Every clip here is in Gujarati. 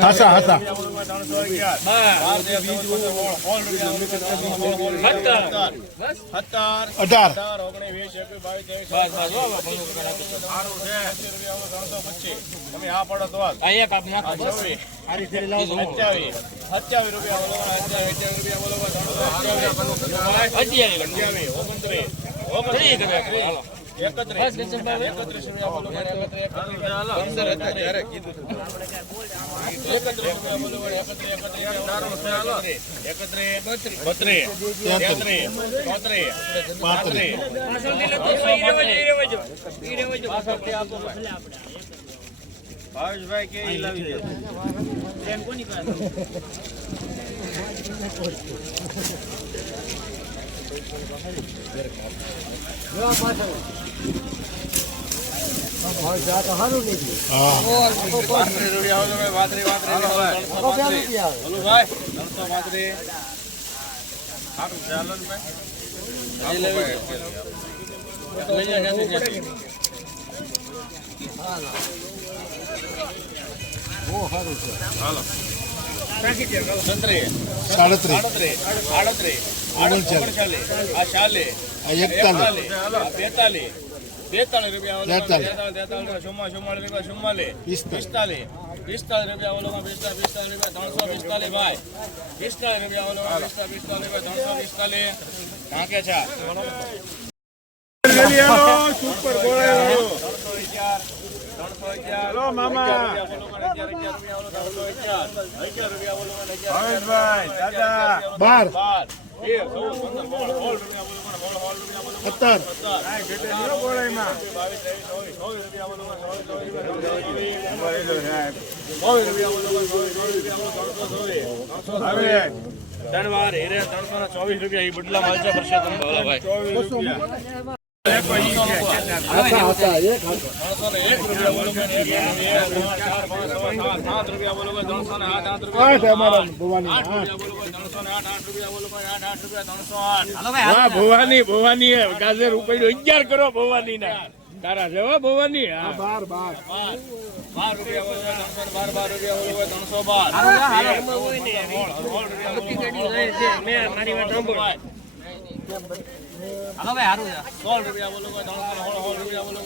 હાસા હાસા. અઢાર. રૂપિયા ભાવેશભાઈ કે લાવી દે હા પાંત્રીસ રૂપિયા હોય તો પાંત્રીસ પાંત્રીસ ત્રણસો પાંત્રીસ બોલો ભાઈ ત્રણસો પાંત્રીસ સારું છે હાલો ને ભાઈ આપો ભાઈ લઈ જાય ત્યાંથી ત્યાંથી. હાલો છત્રીસ સાડત્રીસ આડત્રીસ આડત્રીસ ઓગણચાલીસ આ ચાલીસ આ એકતાલીસ આ બેતાલીસ બેતાલીસ રૂપિયા ઓલો તેતાલીસ. તેતાલીસ તેતાલીસ ચુમ્માલીસ ચુમ્માલીસ રૂપિયા ચુમ્માલીસ પિસ્તાલીસ. પિસ્તાલીસ પિસ્તાલીસ રૂપિયા ઓલોમાં પિસ્તાલીસ પિસ્તાલીસ રૂપિયા ત્રણસો પિસ્તાલીસ ભાઈ પિસ્તાલીસ રૂપિયા ઓલોમાં પિસ્તાલીસ પિસ્તાલીસ રૂપિયા ત્રણસો પિસ્તાલીસ ટાંકે છે સુપર ત્રણસો અગિયાર ત્રણસો અગિયાર લો મામા અગિયાર અગિયાર રૂપિયા ઓલો ત્રણસો અગિયાર અગિયાર રૂપિયા ઓલો અગિયાર દાદા બાર ચોવીસ રૂપિયા એ બદલા માલ છે પરસોત્તમ ભાઈ. ત્રણસો ને એક રૂપિયા બોલો ત્રણસો ને આઠ આઠ રૂપિયા ભવાની ભવાની ભવાની ગાજર ઉપાડ્યો અગિયાર કરો ભવાની ના તારા છે હો ભવાની હા બાર બાર બાર બાર રૂપિયા રૂપિયા બોલો ત્રણસો હાલો ભાઈ હારું છે. સોળ રૂપિયા બોલો રૂપિયા બોલો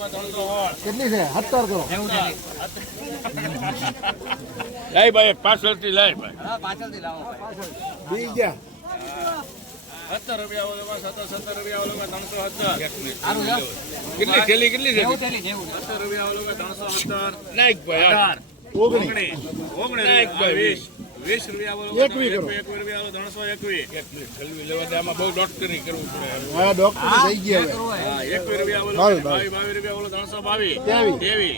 કેટલી છે? સત્તર કરો. લાય ભાઈ પાછળથી લાય ભાઈ. હા પાછળથી લાવો બી ગયા. સત્તર રૂપિયા બોલો સત્તર સત્તર રૂપિયા બોલો ત્રણસો સત્તર. કેટલી થેલી કેટલી છે સત્તર રૂપિયા બોલો કે ત્રણસો સત્તર. નાખ ભાઈ ઓગણીસ. વીસ. વીસ રૂપિયા બોલો એકવી કરો. રૂપિયા બોલો ત્રણસો એકવી. કેટલી લેવા દે આમાં બહુ ડોક્ટરી કરવું પડે હા ડોક્ટર થઈ ગયા હા, એકવી રૂપિયા બોલો રૂપિયા બોલો ત્રણસો બાવીસ તેવી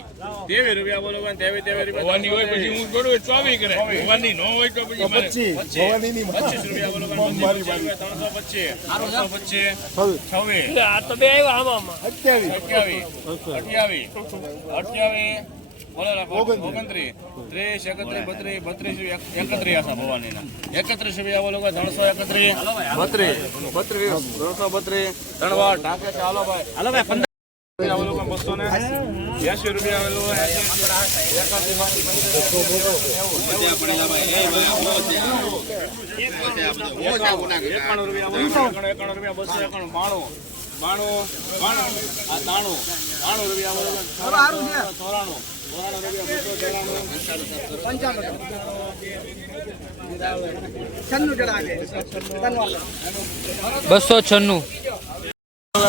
તેવી રૂપિયા બોલો હોય પછી હું જોડું ચોવી કરે. ભવાની ન હોય તો પછી પચીસ. રૂપિયા બોલો ત્રણસો પચીસ. ત્રણસો પચીસ. છવ્વીસ. આ તો બે આવ્યા આમાં. અઠ્યાવીસ. અઠ્યાવીસ. અઠ્યાવીસ. અઠ્યાવીસ. ઓગણત્રીસ. ઓગણત્રીસ. ત્રીસ એકત્રીસ બત્રીસ બત્રીસ એકત્રીસ આશા ભવાનીના. એકત્રીસ રૂપિયા બોલો ત્રણસો એકત્રીસ. બત્રીસ. બત્રીસ ત્રણસો બત્રીસ. ત્રણ વાર છે. હાલો ભાઈ. હાલો ભાઈ પંદર રૂપિયા બસો ને બાસી, એકાણું રૂપિયા એકાણું બસો એકાણું બાણું. બાણું બાણું આ તાણું. તાણું રૂપિયા કે ચોરાણું ચોરાણું રૂપિયા બસો ચોરાણું બસો છન્નું.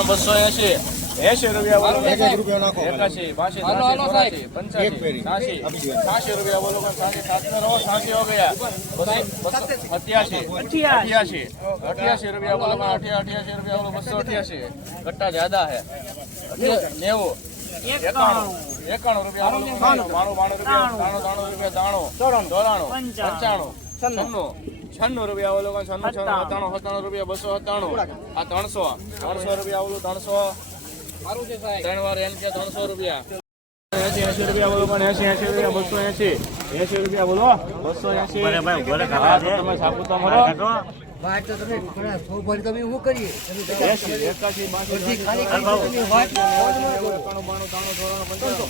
બસો એસી એસી રૂપિયા બોલો. રૂપિયા નાખો. એકાશી બાસી છ્યાસી છ્યાસી રૂપિયા બોલો રહો હો ગયા. બસો અઠ્યાસી રૂપિયા બોલો કે અઠ્યાસી રૂપિયા બોલો બસો અઠ્યાસી કટ્ટા જ્યાદા હે. નેવું. એકાણું. એકાણું રૂપિયા માણું બાણું રૂપિયા ત્રાણું ત્રાણું રૂપિયા ત્રાણું ચોરાણું. પંચાણું. છન્નું. છન્નું. રૂપિયા બોલો છન્નું છન્નું સત્તાણું. સત્તાણું રૂપિયા બસો સત્તાણું. આ ત્રણસો. ત્રણસો રૂપિયા ઓલું ત્રણસો. ત્રણ વાર એમ કે ત્રણસો રૂપિયા એસી એસી રૂપિયા બોલો પણ એસી એસી રૂપિયા બસો એસી એસી રૂપિયા બોલો બસો એસી તમે સાપુતા મરો વાત તો તમે સો ભરી તમે શું કરીએ તમે તો એસી એકાસી ખાલી ખાલી વાત એકાણું બાણું ત્રાણું ત્રણસો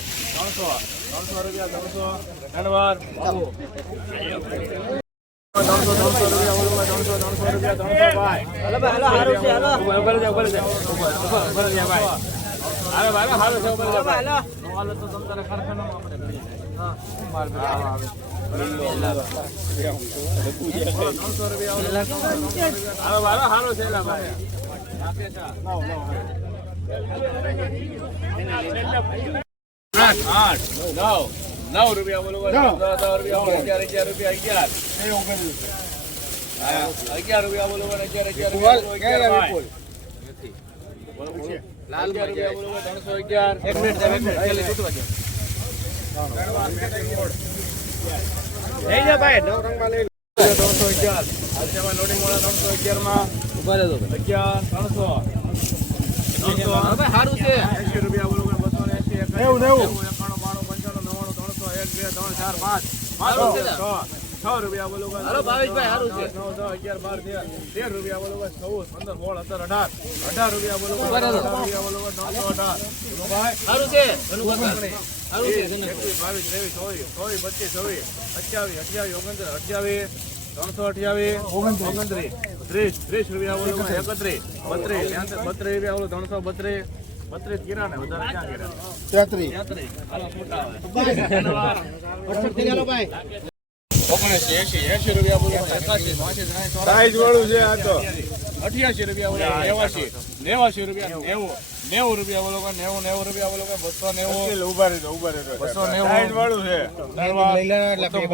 ત્રણસો રૂપિયા ત્રણસો ધનવાર ત્રણસો ત્રણસો રૂપિયા બોલો ત્રણસો ત્રણસો રૂપિયા ત્રણસો ભાઈ હાલો ભાઈ હાલો હારું છે ઊભા રહી જાઓ, ભાઈ. હાલો ભાઈ, હાલો, હાલો છે, ભાઈ. હાલો. હાલો તો તમ તારે કારખાનામાં આપણે કરીએ. હા. માર ભાઈ, આવે. નવ, નવ રૂપિયા બોલો દસ, રૂપિયા બોલો અગિયાર અગિયાર રૂપિયા અગિયાર અગિયાર રૂપિયા બોલો અગિયાર અગિયાર રૂપિયા બોલો ત્રણસો અગિયાર. એક મિનિટ એક મિનિટ છેલ્લે છૂટવા દે. લઈ જા ભાઈ નવ રંગમાં લઈ ત્રણસો અગિયાર. આજમાં લોડિંગ વાળા ત્રણસો અગિયારમાં ઊભા રહેજો અગિયાર ત્રણસો. ત્રણસો. સારું છે. એસી રૂપિયા બોલો બસો ને એસી. એકાણું બાણું પંચાણું નવ્વાણું ત્રણસો એક બે ત્રણ ચાર પાંચ. પાંચ છે. રૂપિયા, બોલો હાલો ભાવેશભાઈ, સારું છે. નવ દસ અગિયાર બાર તેર. તેર રૂપિયા બોલો ચૌદ પંદર સોળ સત્તર અઢાર. અઢાર રૂપિયા બોલો રૂપિયા બોલો નવસો અઢાર. ભાઈ. સારું છે. એકવીસ, બાવીસ, ત્રેવીસ, ચોવીસ, ચોવીસ, પચીસ, છવ્વીસ, અઠ્યાવીસ, અઠ્યાવીસ, ઓગણત્રીસ, અઠ્યાવીસ, ત્રણસો અઠ્યાવીસ, ઓગણત્રીસ, ત્રીસ, ત્રીસ રૂપિયા બોલો એકત્રીસ, બત્રીસ, ત્યાંત્રીસ, બત્રીસ રૂપિયા બોલો ત્રણસો બત્રીસ, બત્રીસ કિરા ને વધારે ક્યાં કિરા તેત્રીસ. એંસી, એંસી રૂપિયા બોલું એકાસી, બાસી, વાળું છે આ તો. અઠ્યાસી રૂપિયા બોલો નેવાસી નેવાસી રૂપિયા નેવું નેવું રૂપિયા બોલો નેવું નેવું રૂપિયા બોલો બસો નેવું. ઊભા રહેજો ઊભા રહેજો. બસો નેવું. સાઈઝ વાળું છે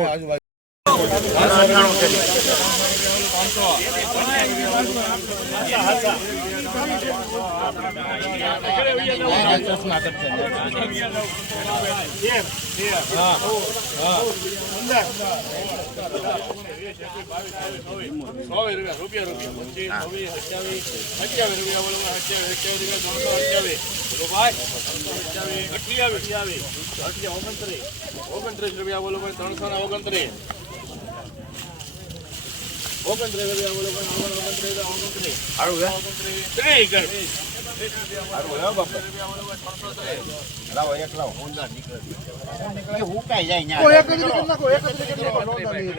આજુબાજુ. ચોવીસ રૂપિયા રૂપિયા રૂપિયા ઓગણત્રીસ રૂપિયા બોલો ત્રણસો ને ઓગણત્રીસ ઓગણત્રીસ રૂપિયા બોલો ભાઈ ઓગણત્રીસ ઓગણત્રીસ ઓગણત્રીસ ત્રીસ ત્રીસ રૂપિયા બોલો રૂપિયા બોલો ભાઈ ત્રણસો ત્રીસ કોઈ એક જ રીતે નાખો એક જ રીતે નાખો નો ના નહીં.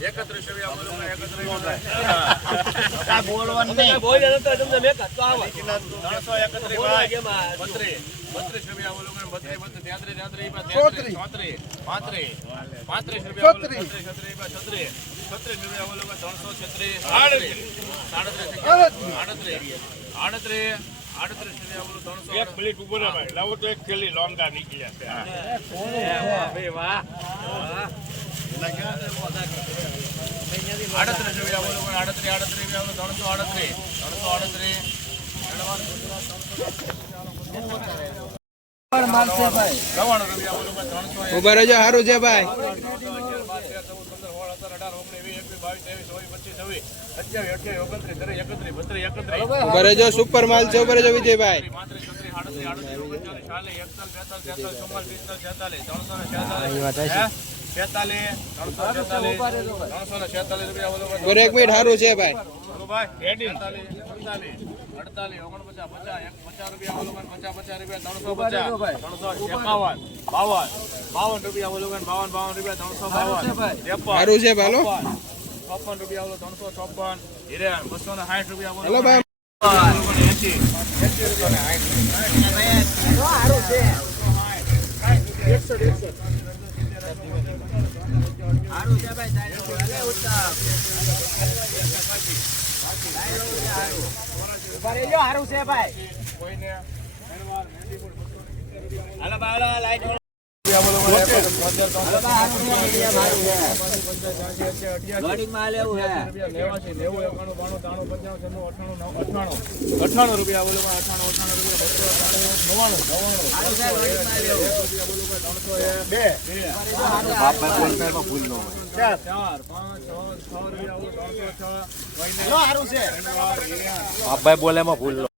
એકત્રીસ રૂપિયા બોલો ભાઈ એકત્રીસ બોલ તો તમને મેં ત્રણસો એકત્રીસ બત્રીસ બત્રીસ રૂપિયા બોલો કે બત્રીસ બત્રીસ તેત્રીસ તેત્રીસ ચોત્રીસ. ચોત્રીસ પાંત્રીસ પાંત્રીસ રૂપિયા બોલો છત્રીસ. છત્રીસ છત્રીસ છત્રીસ છત્રીસ રૂપિયા બોલો કે ત્રણસો છત્રીસ આડત્રીસ સાડત્રીસ આડત્રીસ. આડત્રીસ આડત્રીસ આડત્રીસ રૂપિયા બોલો ત્રણસો એક પ્લેટ ઊભો રહે ભાઈ લાવો તો એક થેલી લોંગા નીકળ્યા છે હા. ભાઈ વાહ આડત્રીસ રૂપિયા બોલો કે આડત્રીસ આડત્રીસ રૂપિયા બોલો ત્રણસો આડત્રીસ ત્રણસો આડત્રીસ નવ્વાણું રૂપિયા બોલો કે ત્રણસો એક. ઊભા રહેજો સારું છે ભાઈ. ઊભા રહેજો સુપર માલ છે ઊભા રહેજો વિજયભાઈ. એક મિનિટ સારું છે ભાઈ. બાવન બાવન રૂપિયા બોલો બાવન બાવન રૂપિયા ત્રણસો બાવન ત્રેપન સારું છે ભાલો ચોપન રૂપિયા બોલો ત્રણસો ચોપન હિરેન બસો ને સાઠ રૂપિયા ભાઈ. એસી એસી રૂપિયા ને સાઠ. છે ભાઈ ધન્યવાદ. મહેંદીપુર છે ભાઈ. હાલો ભાઈ લાઈટ અઠાણું પાંચ છ છ રૂપિયા ત્રણસો છ બાપભાઈ બોલે માં ભૂલ